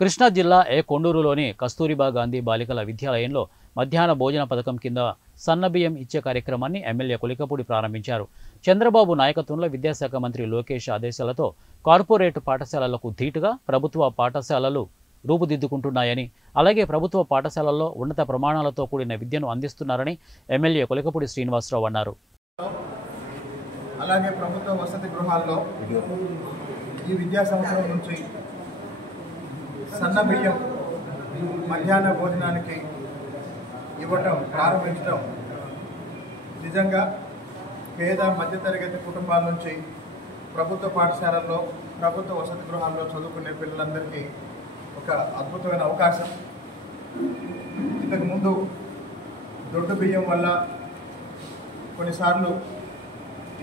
కృష్ణా జిల్లా కొండూరులోని కస్తూరిబా గాంధీ బాలికల విద్యాలయంలో మధ్యాహ్న భోజన పథకం కింద సన్నబియ్యం ఇచ్చే కార్యక్రమాన్ని ఎమ్మెల్యే కొలికపూడి ప్రారంభించారు. చంద్రబాబు నాయకత్వంలో విద్యాశాఖ మంత్రి లోకేష్ ఆదేశాలతో కార్పొరేట్ పాఠశాలలకు ధీటుగా ప్రభుత్వ పాఠశాలలు రూపుదిద్దుకుంటున్నాయని, అలాగే ప్రభుత్వ పాఠశాలల్లో ఉన్నత ప్రమాణాలతో కూడిన విద్యను అందిస్తున్నారని ఎమ్మెల్యే కొలికపూడి శ్రీనివాసరావు అన్నారు. అలాగే ప్రభుత్వ వసతి గృహాల్లో ఈ విద్యా సంవత్సరం నుంచి సన్న బియ్యం మధ్యాహ్న భోజనానికి ఇవ్వటం ప్రారంభించడం నిజంగా పేద మధ్యతరగతి కుటుంబాల నుంచి ప్రభుత్వ పాఠశాలల్లో ప్రభుత్వ వసతి గృహాల్లో చదువుకునే పిల్లలందరికీ ఒక అద్భుతమైన అవకాశం. ఇంతకుముందు దొడ్డు బియ్యం వల్ల కొన్నిసార్లు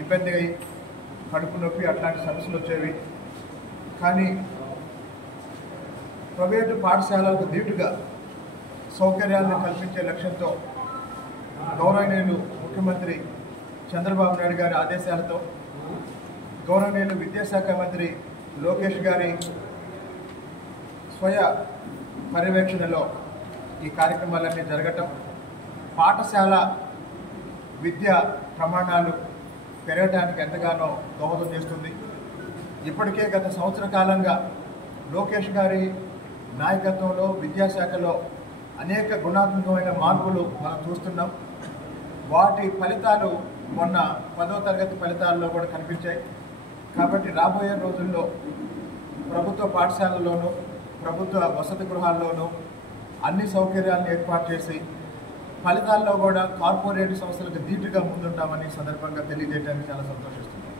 ఇబ్బంది అయ్యి కడుపు నొప్పి అట్లాంటి సమస్యలు వచ్చేవి. కానీ ప్రైవేటు పాఠశాలలకు ధీటుగా సౌకర్యాలను కల్పించే లక్ష్యంతో గౌరవనీయులు ముఖ్యమంత్రి చంద్రబాబు నాయుడు గారి ఆదేశాలతో గౌరవనీయులు విద్యాశాఖ మంత్రి లోకేష్ గారి స్వయ పర్యవేక్షణలో ఈ కార్యక్రమాలన్నీ జరగటం పాఠశాల విద్యా ప్రమాణాలు పెరగడానికి ఎంతగానో దోహదం చేస్తుంది. ఇప్పటికే గత సంవత్సర కాలంగా లోకేష్ గారి నాయకత్వంలో విద్యాశాఖలో అనేక గుణాత్మకమైన మార్పులు మనం చూస్తున్నాం. వాటి ఫలితాలు మొన్న 10వ తరగతి ఫలితాల్లో కూడా కనిపించాయి. కాబట్టి రాబోయే రోజుల్లో ప్రభుత్వ పాఠశాలల్లోనూ ప్రభుత్వ వసతి గృహాల్లోనూ అన్ని సౌకర్యాలను ఏర్పాటు చేసి ఫలితాల్లో కూడా కార్పొరేట్ సంస్థలకు ధీటుగా ముందుంటామని సందర్భంగా తెలియజేయడానికి చాలా సంతోషిస్తున్నాను.